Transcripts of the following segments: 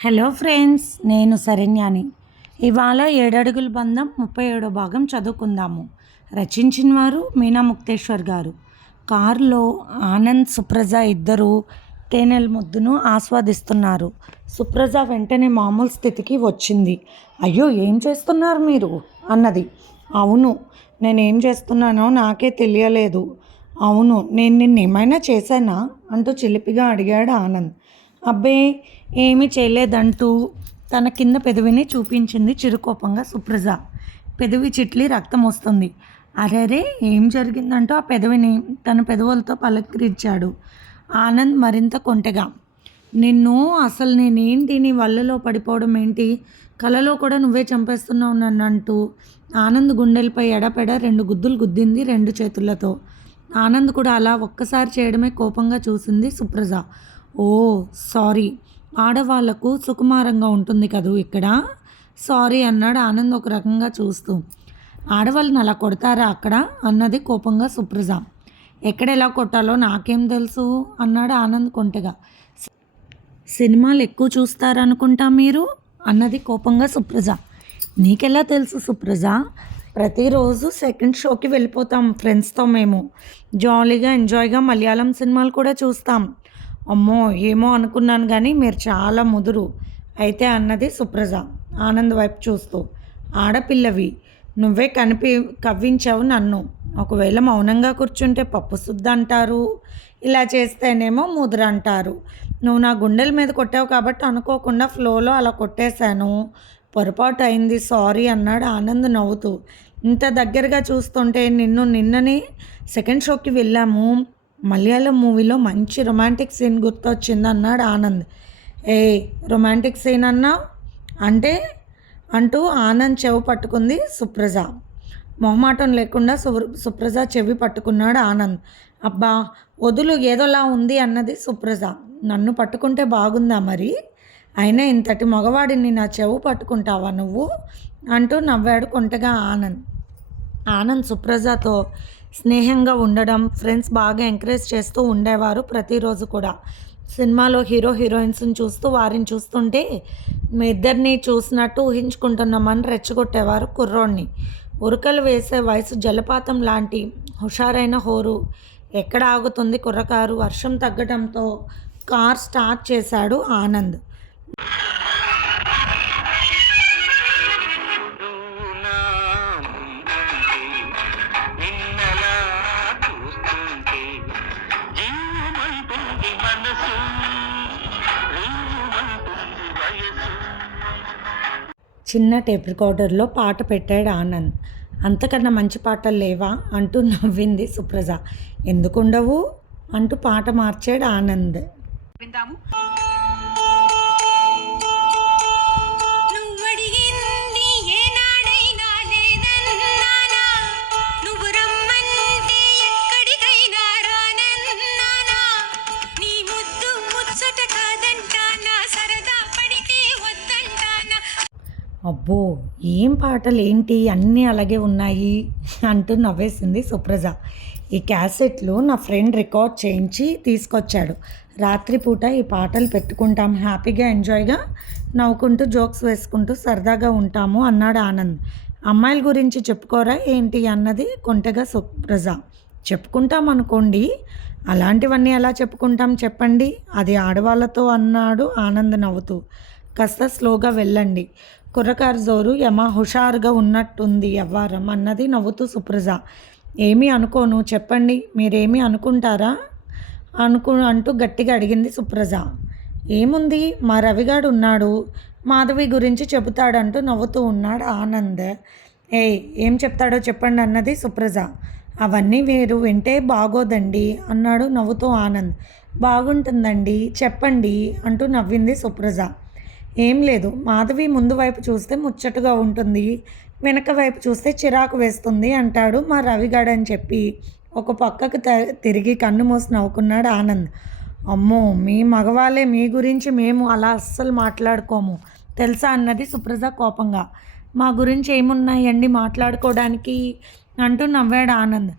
Hello friends, నేను శరణ్యాని. ఇవాళ 7 అడుగుల బంధం 37వ భాగం చదువుకుందాము. రచించిన వారు మీనా ముక్తేశ్వర్ గారు. కారులో ఆనంద్, సుప్రజ ఇద్దరూ తేనెల ముద్దును ఆస్వాదిస్తున్నారు. సుప్రజ వెంటనే మామూలు స్థితికి వచ్చింది. అయ్యో, ఏం చేస్తున్నారు మీరు అన్నది. అవును, నేనేం చేస్తున్నానో నాకే తెలియలేదు. అవును, నేను నిన్నేమైనా చేశానా అంటూ చిలిపిగా అడిగాడు ఆనంద్. అబ్బే, ఏమీ చేయలేదంటూ తన కింద పెదవిని చూపించింది చిరుకోపంగా సుప్రజ. పెదవి చిట్లి రక్తం వస్తుంది. అరెరే, ఏం జరిగిందంటూ ఆ పెదవిని తన పెదవులతో పలకరించాడు ఆనంద్ మరింత కొంటెగా. అసలు నేనేంటి, నీ వల్లలో పడిపోవడం ఏంటి, కలలో కూడా నువ్వే చంపేస్తున్నావు నన్ను అంటూ ఆనంద్ గుండెలపై ఎడపెడ 2 గుద్దులు గుద్దింది 2 చేతులతో. ఆనంద్ కూడా అలా ఒక్కసారి చేయడమే కోపంగా చూసింది సుప్రజ. ఓ సారీ, ఆడవాళ్లకు సుకుమారంగా ఉంటుంది కదూ ఇక్కడ. సారీ అన్నాడు ఆనంద్ ఒక రకంగా చూస్తూ. ఆడవాళ్ళని అలా కొడతారా అక్కడ అన్నది కోపంగా సుప్రజ. ఎక్కడ ఎలా కొట్టాలో నాకేం తెలుసు అన్నాడు ఆనంద్ కొంటెగా. సినిమాలు ఎక్కువ చూస్తారనుకుంటా మీరు అన్నది కోపంగా సుప్రజ. నీకెలా తెలుసు సుప్రజ? ప్రతిరోజు సెకండ్ షోకి వెళ్ళిపోతాం ఫ్రెండ్స్తో. మేము జాలీగా ఎంజాయ్గా మలయాళం సినిమాలు కూడా చూస్తాం. అమ్మో, ఏమో అనుకున్నాను కానీ మీరు చాలా ముదురు అయితే అన్నది సుప్రజ ఆనంద్ వైపు చూస్తూ. ఆడపిల్లవి, నువ్వే కవ్వించావు నన్ను. ఒకవేళ మౌనంగా కూర్చుంటే పప్పు శుద్ధ అంటారు, ఇలా చేస్తేనేమో ముదురు అంటారు. నువ్వు నా గుండెల మీద కొట్టావు కాబట్టి అనుకోకుండా ఫ్లోలో అలా కొట్టేశాను. పొరపాటు అయింది, సారీ అన్నాడు ఆనంద్ నవ్వుతూ. ఇంత దగ్గరగా చూస్తుంటే నిన్ననే సెకండ్ షోకి వెళ్ళాము. మలయాళం మూవీలో మంచి రొమాంటిక్ సీన్ గుర్తొచ్చింది అన్నాడు ఆనంద్. ఏ రొమాంటిక్ సీన్ అన్నావు అంటే అంటూ ఆనంద్ చెవి పట్టుకుంది సుప్రజ. మొహమాటం లేకుండా సుప్రజ చెవి పట్టుకున్నాడు ఆనంద్. అబ్బా వదులు, ఏదోలా ఉంది అన్నది సుప్రజ. నన్ను పట్టుకుంటే బాగుందా మరి? అయినా ఇంతటి మగవాడిని నా చెవు పట్టుకుంటావా నువ్వు అంటూ నవ్వాడు కొంటగా ఆనంద్. ఆనంద్ సుప్రజతో స్నేహంగా ఉండడం, ఫ్రెండ్స్ బాగా ఎంకరేజ్ చేస్తూ ఉండేవారు ప్రతిరోజు కూడా. సినిమాలో హీరో హీరోయిన్స్ని చూస్తూ వారిని చూస్తుంటే మీ ఇద్దరిని చూసినట్టు ఊహించుకుంటున్నామని రెచ్చగొట్టేవారు కుర్రోడిని. ఉరకలు వేసే వయసు జలపాతం లాంటి హుషారైన హోరు. ఎక్కడ ఆగుతుంది కుర్రకారు? వర్షం తగ్గడంతో కార్ స్టార్ట్ చేశాడు ఆనంద్. చిన్న టేప్ రికార్డర్లో పాట పెట్టాడు ఆనంద్. అంతకన్నా మంచి పాటలు లేవా అంటూ నవ్వింది సుప్రజ. ఎందుకుండవు అంటూ పాట మార్చాడు ఆనంద్. అబ్బో, ఏం పాటలు ఏంటి, అన్నీ అలాగే ఉన్నాయి అంటూ నవ్వేసింది సుప్రజ. ఈ క్యాసెట్లు నా ఫ్రెండ్ రికార్డ్ చేయించి తీసుకొచ్చాడు. రాత్రిపూట ఈ పాటలు పెట్టుకుంటాం, హ్యాపీగా ఎంజాయ్గా నవ్వుకుంటూ జోక్స్ వేసుకుంటూ సరదాగా ఉంటాము అన్నాడు ఆనంద్. అమ్మాయిల గురించి చెప్పుకోరా ఏంటి అన్నది కొంటగా సుప్రజ. చెప్పుకుంటాం అనుకోండి, అలాంటివన్నీ ఎలా చెప్పుకుంటాం చెప్పండి, అది ఆడవాళ్ళతో అన్నాడు ఆనంద్ నవ్వుతూ. కాస్త స్లోగా వెళ్ళండి, కుర్రకారు జోరు యమ హుషారుగా ఉన్నట్టుంది వ్యవహారం అన్నది నవ్వుతూ సుప్రజ. ఏమీ అనుకోను, చెప్పండి, మీరేమీ అనుకుంటారా అంటూ గట్టిగా అడిగింది సుప్రజ. ఏముంది, మా రవిగాడు ఉన్నాడు, మాధవి గురించి చెబుతాడంటూ నవ్వుతూ ఉన్నాడు ఆనంద్. ఏం చెప్తాడో చెప్పండి అన్నది సుప్రజ. అవన్నీ మీరు వింటే బాగోదండి అన్నాడు నవ్వుతూ ఆనంద్. బాగుంటుందండి, చెప్పండి అంటూ నవ్వింది సుప్రజ. ఏం లేదు, మాధవి ముందు వైపు చూస్తే ముచ్చటగా ఉంటుంది, వెనక వైపు చూస్తే చిరాకు వేస్తుంది అంటాడు మా రవిగాడు అని చెప్పి ఒక పక్కకు తిరిగి కన్ను మూసి నవ్వుకున్నాడు ఆనంద్. అమ్మో, మీ మగవాళ్ళే మీ గురించి మేము అలా అస్సలు మాట్లాడుకోము తెలుసా అన్నది సుప్రజ కోపంగా. మా గురించి ఏమున్నాయండి మాట్లాడుకోవడానికి అంటూ నవ్వాడు ఆనంద్.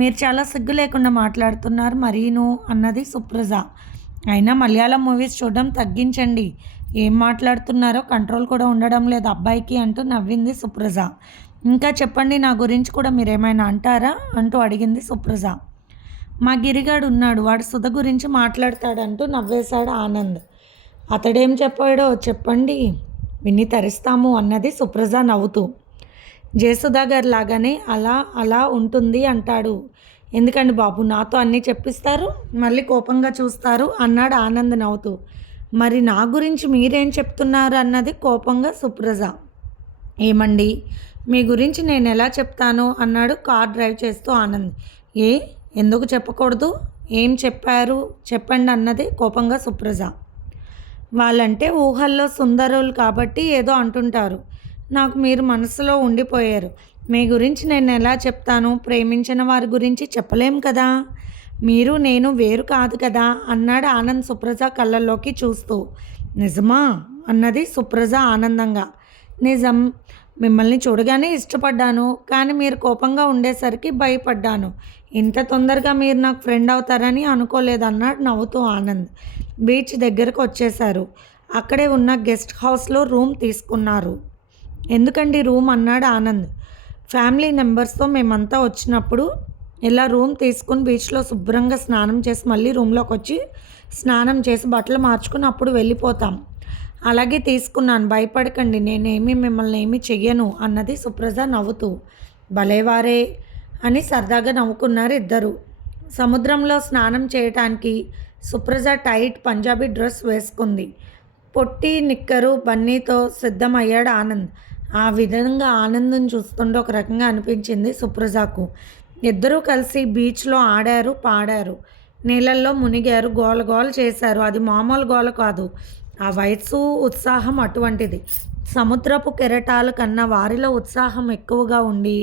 మీరు చాలా సిగ్గు లేకుండా మాట్లాడుతున్నారు మరీను అన్నది సుప్రజ. అయినా మలయాళం మూవీస్ చూడడం తగ్గించండి, ఏం మాట్లాడుతున్నారో కంట్రోల్ కూడా ఉండడం లేదు అబ్బాయికి అంటూ నవ్వింది సుప్రజ. ఇంకా చెప్పండి, నా గురించి కూడా మీరేమైనా అంటారా అంటూ అడిగింది సుప్రజ. మా గిరిగాడు ఉన్నాడు, వాడు సుధ గురించి మాట్లాడతాడంటూ నవ్వేశాడు ఆనంద్. అతడేం చెప్పాడో చెప్పండి, విని తరిస్తాము అన్నది సుప్రజ నవ్వుతూ. జయసుధా గారి లాగానే అలా అలా ఉంటుంది అంటాడు. ఎందుకండి బాబు, నాతో అన్నీ చెప్పిస్తారు, మళ్ళీ కోపంగా చూస్తారు అన్నాడు ఆనంద్ నవ్వుతూ. మరి నా గురించి మీరేం చెప్తున్నారు అన్నది కోపంగా సుప్రజ. ఏమండి, మీ గురించి నేను ఎలా చెప్తాను అన్నాడు కార్ డ్రైవ్ చేస్తూ ఆనంద్. ఎందుకు చెప్పకూడదు, ఏం చెప్పారు చెప్పండి అన్నది కోపంగా సుప్రజ. వాళ్ళంటే ఊహల్లో సుందరులు కాబట్టి ఏదో అంటుంటారు, నాకు మీరు మనసులో ఉండిపోయారు. మీ గురించి నేను ఎలా చెప్తాను, ప్రేమించిన వారి గురించి చెప్పలేం కదా, మీరు నేను వేరు కాదు కదా అన్నాడు ఆనంద్ సుప్రజ కళ్ళల్లోకి చూస్తూ. నిజమా అన్నది సుప్రజ ఆనందంగా. నిజం, మిమ్మల్ని చూడగానే ఇష్టపడ్డాను, కానీ మీరు కోపంగా ఉండేసరికి భయపడ్డాను. ఇంత తొందరగా మీరు నాకు ఫ్రెండ్ అవుతారని అనుకోలేదు అన్నాడు నవ్వుతూ ఆనంద్. బీచ్ దగ్గరకు వచ్చేశారు. అక్కడే ఉన్న గెస్ట్ హౌస్లో రూమ్ తీసుకున్నారు. ఎందుకండి రూమ్ అన్నాడు ఆనంద్. ఫ్యామిలీ మెంబర్స్తో మేమంతా వచ్చినప్పుడు ఇలా రూమ్ తీసుకుని బీచ్లో శుభ్రంగా స్నానం చేసి మళ్ళీ రూమ్లోకి వచ్చి స్నానం చేసి బట్టలు మార్చుకుని అప్పుడు వెళ్ళిపోతాం. అలాగే తీసుకున్నాను, భయపడకండి, మిమ్మల్ని ఏమీ చెయ్యను అన్నది సుప్రజ నవ్వుతూ. భలేవారే అని సరదాగా నవ్వుకున్నారు ఇద్దరు. సముద్రంలో స్నానం చేయటానికి సుప్రజ టైట్ పంజాబీ డ్రెస్ వేసుకుంది. పొట్టి నిక్కరు బన్నీతో సిద్ధమయ్యాడు ఆనంద్. ఆ విధంగా ఆనందం చూస్తుంటే ఒక రకంగా అనిపించింది సుప్రజకు. ఇద్దరూ కలిసి బీచ్లో ఆడారు, పాడారు, నీళ్ళల్లో మునిగారు, గోల చేశారు. అది మామూలు గోల కాదు, ఆ వయసు ఉత్సాహం అటువంటిది. సముద్రపు కెరటాల కన్నా వారిలో ఉత్సాహం ఎక్కువగా ఉండి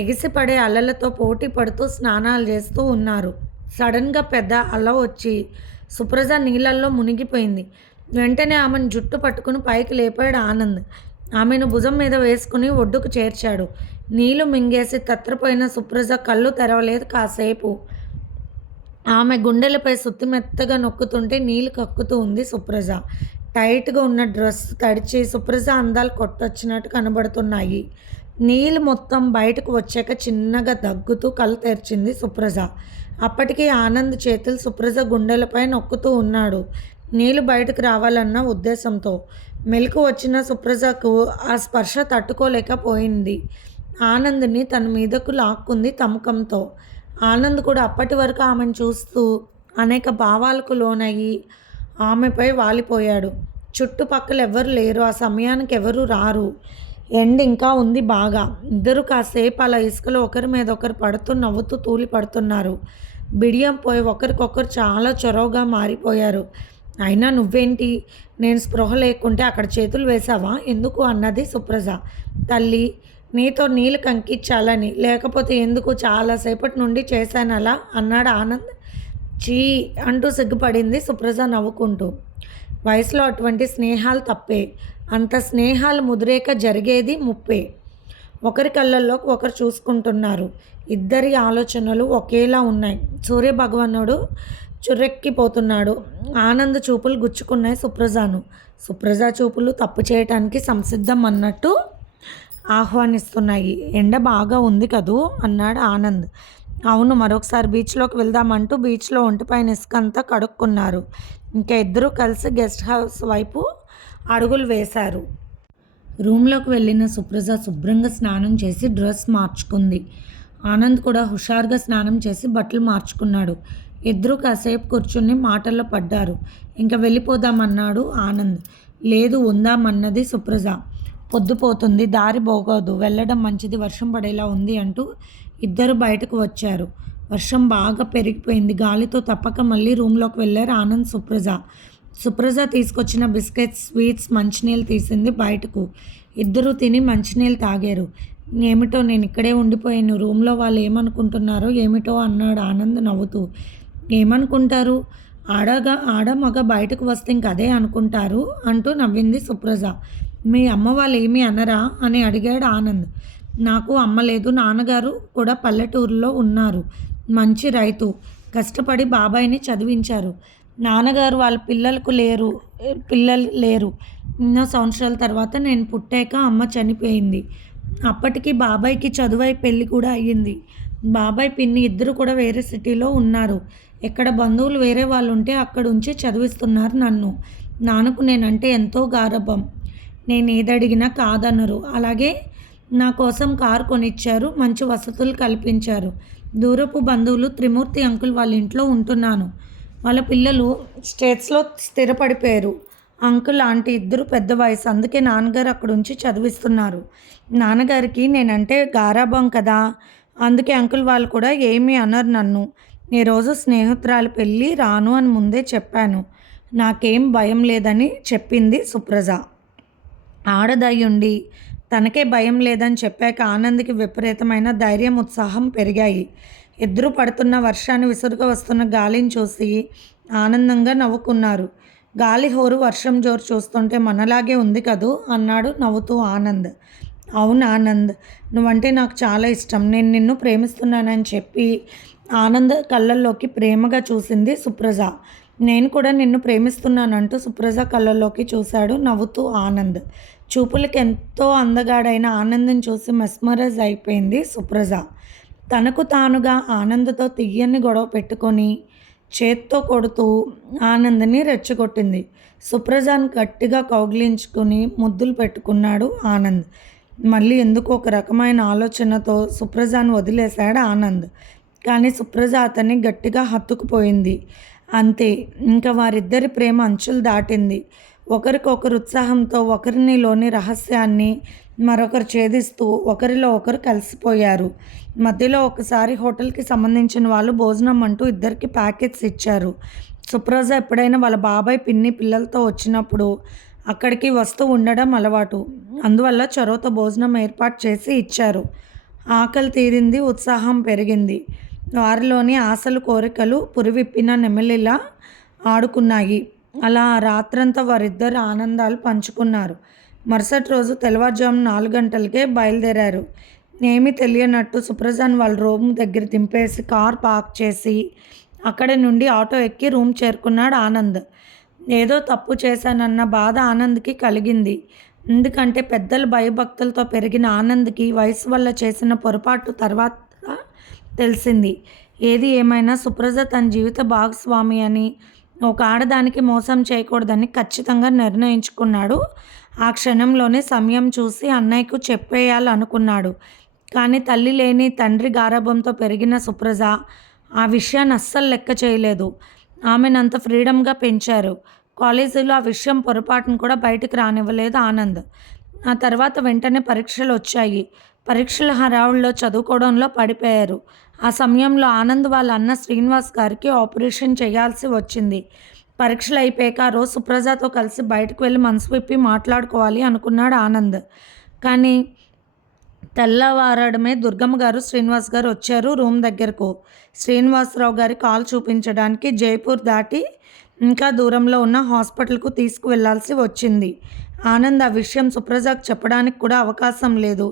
ఎగిసిపడే అలలతో పోటీ పడుతూ స్నానాలు చేస్తూ ఉన్నారు. సడన్గా పెద్ద అల వచ్చి సుప్రజ నీళ్ళల్లో మునిగిపోయింది. వెంటనే ఆమెను జుట్టు పట్టుకుని పైకి లేపాడు ఆనంద్. ఆమెను భుజం మీద వేసుకుని ఒడ్డుకు చేర్చాడు. నీళ్లు మింగేసి తత్రపోయిన సుప్రజ కళ్ళు తెరవలేదు కాసేపు. ఆమె గుండెలపై సుత్తిమెత్తగా నొక్కుతుంటే నీళ్లు కక్కుతూ ఉంది సుప్రజ. టైట్గా ఉన్న డ్రెస్ తడిచి సుప్రజ అందాలు కొట్టొచ్చినట్టు కనబడుతున్నాయి. నీళ్ళు మొత్తం బయటకు వచ్చాక చిన్నగా దగ్గుతూ కళ్ళు తెరిచింది సుప్రజ. అప్పటికి ఆనంద్ చేతులు సుప్రజ గుండెలపై నొక్కుతూ ఉన్నాడు, నీళ్ళు బయటకు రావాలన్న ఉద్దేశంతో. మెలకు వచ్చిన సుప్రజకు ఆ స్పర్శ తట్టుకోలేకపోయింది. ఆనంద్ని తన మీదకు లాక్కుంది తమకంతో. ఆనంద్ కూడా అప్పటి వరకు ఆమెను చూస్తూ అనేక భావాలకు లోనయ్యి ఆమెపై వాలిపోయాడు. చుట్టుపక్కల ఎవరు లేరు, ఆ సమయానికి ఎవరు రారు, ఎండ ఇంకా ఉంది బాగా. ఇద్దరు కాసేపు అలా ఇసుకలో ఒకరి మీద ఒకరు పడుతూ నవ్వుతూ తూలి పడుతున్నారు. బిడియం పోయి ఒకరికొకరు చాలా చొరవగా మారిపోయారు. అయినా నువ్వేంటి, నేను స్పృహ లేకుంటే అక్కడ చేతులు వేశావా ఎందుకు అన్నది సుప్రజ. తల్లి, నీతో నీళ్ళు కంకిచ్చాలని, లేకపోతే ఎందుకు, చాలాసేపటి నుండి చేశాను అలా అన్నాడు ఆనంద్. చీ అంటూ సిగ్గుపడింది సుప్రజ నవ్వుకుంటూ. వయసులో అటువంటి స్నేహాలు తప్పే, అంత స్నేహాలు ముదిరేక జరిగేది ముప్పే. ఒకరి కళ్ళల్లోకి ఒకరు చూసుకుంటున్నారు. ఇద్దరి ఆలోచనలు ఒకేలా ఉన్నాయి. సూర్యభగవానుడు చుర్రెక్కిపోతున్నాడు. ఆనంద్ చూపులు గుచ్చుకున్నాయి సుప్రజను. సుప్రజ చూపులు తప్పు చేయటానికి సంసిద్ధం అన్నట్టు ఆహ్వానిస్తున్నాయి. ఎండ బాగా ఉంది కదూ అన్నాడు ఆనంద్. అవును, మరొకసారి బీచ్లోకి వెళ్దామంటూ బీచ్లో ఒంటిపైన ఇసుకంతా కడుక్కున్నారు. ఇంకా ఇద్దరూ కలిసి గెస్ట్ హౌస్ వైపు అడుగులు వేశారు. రూమ్లోకి వెళ్ళిన సుప్రజ శుభ్రంగా స్నానం చేసి డ్రెస్ మార్చుకుంది. ఆనంద్ కూడా హుషారుగా స్నానం చేసి బట్టలు మార్చుకున్నాడు. ఇద్దరూ కాసేపు కూర్చుని మాటల్లో పడ్డారు. ఇంకా వెళ్ళిపోదామన్నాడు ఆనంద్. లేదు, ఉందామన్నది సుప్రజ. పొద్దుపోతుంది, దారి బాగోదు, వెళ్ళడం మంచిది, వర్షం పడేలా ఉంది అంటూ ఇద్దరు బయటకు వచ్చారు. వర్షం బాగా పెరిగిపోయింది. గాలితో తప్పక మళ్ళీ రూమ్లోకి వెళ్ళారు ఆనంద్ సుప్రజ. సుప్రజ తీసుకొచ్చిన బిస్కెట్స్, స్వీట్స్, మంచినీళ్ళు తీసింది బయటకు. ఇద్దరూ తిని మంచినీళ్ళు తాగారు. ఏమిటో, నేను ఇక్కడే ఉండిపోయాను, రూమ్లో వాళ్ళు ఏమనుకుంటున్నారో ఏమిటో అన్నాడు ఆనంద్ నవ్వుతూ. ఏమనుకుంటారు, ఆడ మగ బయటకు వస్తే ఇంక అదే అనుకుంటారు అంటూ నవ్వింది సుప్రజ. మీ అమ్మ వాళ్ళు ఏమీ అనరా అని అడిగాడు ఆనంద్. నాకు అమ్మ లేదు, నాన్నగారు కూడా పల్లెటూరులో ఉన్నారు, మంచి రైతు, కష్టపడి బాబాయిని చదివించారు. నాన్నగారు వాళ్ళ పిల్లలకు లేరు, పిల్లలు లేరు. ఎన్నో సంవత్సరాల తర్వాత నేను పుట్టాక అమ్మ చనిపోయింది. అప్పటికి బాబాయ్‌కి చదువై పెళ్లి కూడా అయ్యింది. బాబాయ్, పిన్ని ఇద్దరు కూడా వేరే సిటీలో ఉన్నారు. ఎక్కడ బంధువులు వేరే వాళ్ళుంటే అక్కడుంచి చదివిస్తున్నారు నన్ను. నాన్నకు నేనంటే ఎంతో గారాబం. నేనేదడిగినా కాదనరు. అలాగే నా కోసం కారు కొనిచ్చారు. మంచి వసతులు కల్పించారు. దూరపు బంధువులు త్రిమూర్తి అంకుల్ వాళ్ళ ఇంట్లో ఉంటున్నాను. వాళ్ళ పిల్లలు స్టేట్స్‌లో స్థిరపడిపోయారు. అంకుల్, ఆంటీ ఇద్దరు పెద్ద వయసు. అందుకే నాన్నగారు అక్కడుంచి చదివిస్తున్నారు. నాన్నగారికి నేనంటే గారాబం కదా! అందుకే అంకుల్ వాళ్ళు కూడా ఏమీ అనరు నన్ను. ఈరోజు స్నేహితురాలి పెళ్ళి, రాను అని ముందే చెప్పాను. నాకేం భయం లేదని చెప్పింది సుప్రజ. ఆడదయ్యుండి తనకే భయం లేదని చెప్పాక ఆనంద్‌కి విపరీతమైన ధైర్యం, ఉత్సాహం పెరిగాయి. ఎదురు పడుతున్న వర్షాన్ని, విసురుగా వస్తున్న గాలిని చూసి ఆనందంగా నవ్వుకున్నారు. గాలి హోరు, వర్షం జోరు చూస్తుంటే మనలాగే ఉంది కదూ అన్నాడు నవ్వుతూ ఆనంద్. అవును ఆనంద్, నువ్వంటే నాకు చాలా ఇష్టం. నేను నిన్ను ప్రేమిస్తున్నానని చెప్పి ఆనంద్ కళ్ళల్లోకి ప్రేమగా చూసింది సుప్రజ. నేను కూడా నిన్ను ప్రేమిస్తున్నానంటూ సుప్రజ కళ్ళల్లోకి చూశాడు నవ్వుతూ ఆనంద్. చూపులకి ఎంతో అందగాడైన ఆనంద్‌ని చూసి మెస్మరైజ్ అయిపోయింది సుప్రజ. తనకు తానుగా ఆనంద్‌తో తియ్యని గొడవ పెట్టుకొని చేత్తో కొడుతూ ఆనంద్‌ని రెచ్చగొట్టింది. సుప్రజను గట్టిగా కౌగిలించుకుని ముద్దులు పెట్టుకున్నాడు ఆనంద్. మళ్ళీ ఎందుకో ఒక రకమైన ఆలోచనతో సుప్రజను వదిలేశాడు ఆనంద్. కానీ సుప్రజ అతన్ని గట్టిగా హత్తుకుపోయింది. అంతే, ఇంక వారిద్దరి ప్రేమ అంచులు దాటింది. ఒకరికొకరు ఉత్సాహంతో ఒకరినిలోని రహస్యాన్ని మరొకరు ఛేదిస్తూ ఒకరిలో ఒకరు కలిసిపోయారు. మధ్యలో ఒకసారి హోటల్‌కి సంబంధించిన వాళ్ళు భోజనం అంటూ ఇద్దరికి ప్యాకెట్స్ ఇచ్చారు. సుప్రజ ఎప్పుడైనా వాళ్ళ బాబాయ్, పిన్ని పిల్లలతో వచ్చినప్పుడు అక్కడికి వస్తూ ఉండడం అలవాటు. అందువల్ల చొరవతో భోజనం ఏర్పాటు చేసి ఇచ్చారు. ఆకలి తీరింది, ఉత్సాహం పెరిగింది. వారిలోని ఆశలు, కోరికలు పురివిప్పిన నెమలిలా ఆడుకున్నాయి. అలా ఆ రాత్రంతా వారిద్దరు ఆనందాలు పంచుకున్నారు. మరుసటి రోజు తెల్లవారుజామున 4 గంటలకే బయలుదేరారు. ఏమీ తెలియనట్టు సుప్రజను వాళ్ళ రూమ్ దగ్గర దింపేసి కార్ పార్క్ చేసి అక్కడి నుండి ఆటో ఎక్కి రూమ్ చేరుకున్నాడు ఆనంద్. ఏదో తప్పు చేశానన్న బాధ ఆనంద్‌కి కలిగింది. ఎందుకంటే పెద్దల భయభక్తులతో పెరిగిన ఆనంద్‌కి వయసు వల్ల చేసిన పొరపాటు తర్వాత తెలిసింది. ఏది ఏమైనా సుప్రజ తన జీవిత భాగస్వామి అని, ఒక ఆడదానికి మోసం చేయకూడదని ఖచ్చితంగా నిర్ణయించుకున్నాడు. ఆ క్షణంలోనే సమయం చూసి అన్నయ్యకు చెప్పేయాలనుకున్నాడు. కానీ తల్లి లేని తండ్రి గారాబంతో పెరిగిన సుప్రజ ఆ విషయాన్ని అస్సలు లెక్క చేయలేదు. ఆమెనంత ఫ్రీడమ్‌గా పెంచారు. కాలేజీలో ఆ విషయం పొరపాటును కూడా బయటకు రానివ్వలేదు ఆనంద్. ఆ తర్వాత వెంటనే పరీక్షలొచ్చాయి. పరీక్షల హడావుడిలో చదువుకోవడంలో పడిపోయారు. ఆ సమయంలో ఆనంద్ వాళ్ళ అన్న శ్రీనివాస్ గారికి ఆపరేషన్ చేయాల్సి వచ్చింది. పరీక్షలు అయిపోయాక ఆ రోజు సుప్రజతో కలిసి బయటకు వెళ్ళి మనసు విప్పి మాట్లాడుకోవాలి అనుకున్నాడు ఆనంద్. కానీ తెల్లవారడమే దుర్గమ్మ గారు, శ్రీనివాస్ గారు వచ్చారు రూమ్ దగ్గరకు. శ్రీనివాసరావు గారి కాలు చూపించడానికి జైపూర్ దాటి ఇంకా దూరంలో ఉన్న హాస్పిటల్‌కు తీసుకువెళ్లాల్సి వచ్చింది. ఆనంద్ ఆ విషయం సుప్రజకు చెప్పడానికి కూడా అవకాశం లేదు.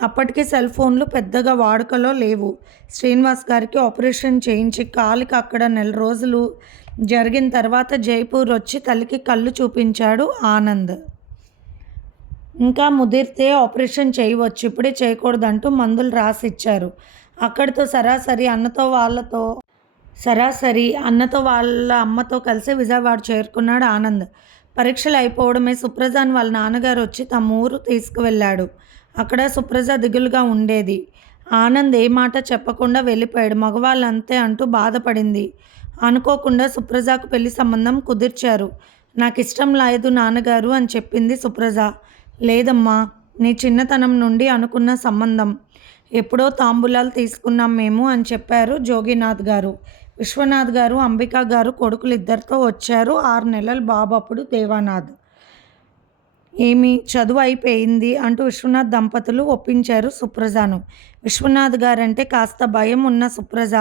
అప్పటికి సెల్ ఫోన్లు పెద్దగా వాడుకలో లేవు. శ్రీనివాస్ గారికి ఆపరేషన్ చేయించి కాలికి అక్కడ నెల రోజులు జరిగిన తర్వాత జైపూర్ వచ్చి తల్లికి కళ్ళు చూపించాడు ఆనంద్. ఇంకా ముదిరితే ఆపరేషన్ చేయవచ్చు, ఇప్పుడే చేయకూడదంటూ మందులు రాసిచ్చారు. అక్కడితో సరాసరి అన్నతో వాళ్ళ అమ్మతో కలిసి విజయవాడ చేరుకున్నాడు ఆనంద్. పరీక్షలు అయిపోవడమే సుప్రజని వాళ్ళ నాన్నగారు వచ్చి తమ ఊరు తీసుకువెళ్ళాడు. అక్కడ సుప్రజ దిగులుగా ఉండేది. ఆనంద్ ఏ మాట చెప్పకుండా వెళ్ళిపోయాడు. మగవాళ్ళు అంతే అంటూ బాధపడింది. అనుకోకుండా సుప్రజకు పెళ్లి సంబంధం కుదిర్చారు. నాకిష్టం లేదు నాన్నగారు అని చెప్పింది సుప్రజ. లేదమ్మా, నీ చిన్నతనం నుండి అనుకున్న సంబంధం. ఎప్పుడో తాంబూలాలు తీసుకున్నాం మేము అని చెప్పారు జోగినాథ్ గారు. విశ్వనాథ్ గారు, అంబికా గారు కొడుకులు ఇద్దరితో వచ్చారు. 6 నెలల బాబు అప్పుడు దేవానాథ్. ఏమి చదువు అయిపోయింది అంటూ విశ్వనాథ్ దంపతులు ఒప్పించారు సుప్రజను. విశ్వనాథ్ గారంటే కాస్త భయం ఉన్న సుప్రజ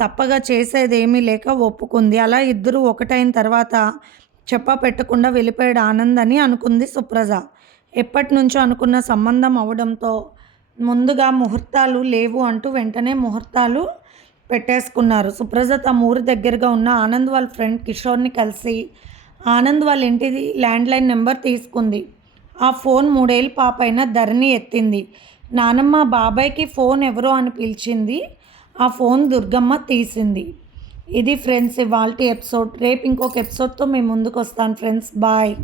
తప్పగా చేసేదేమీ లేక ఒప్పుకుంది. అలా ఇద్దరు ఒకటైన తర్వాత చెప్పా పెట్టకుండా వెళ్ళిపోయాడు ఆనంద్ అని అనుకుంది సుప్రజ. ఎప్పటి నుంచో అనుకున్న సంబంధం అవడంతో ముందుగా ముహూర్తాలు లేవు అంటూ వెంటనే ముహూర్తాలు పెట్టేసుకున్నారు. సుప్రజ తమ ఊరి దగ్గరగా ఉన్న ఆనంద్ వాళ్ళ ఫ్రెండ్ కిషోర్ని కలిసి ఆనంద్ వాళ్ళ ఇంటిది ల్యాండ్లైన్ నెంబర్ తీసుకుంది. ఆ ఫోన్ 3 ఏళ్ల పాపైన ధరణి ఎత్తింది. నానమ్మ బాబాయ్కి ఫోన్ ఎవరో అని పిలిచింది. ఆ ఫోన్ దుర్గమ్మ తీసింది. ఇది ఫ్రెండ్స్ ఇవాల్టి ఎపిసోడ్. రేపు ఇంకొక ఎపిసోడ్తో మేము ముందుకు వస్తాను ఫ్రెండ్స్. బాయ్.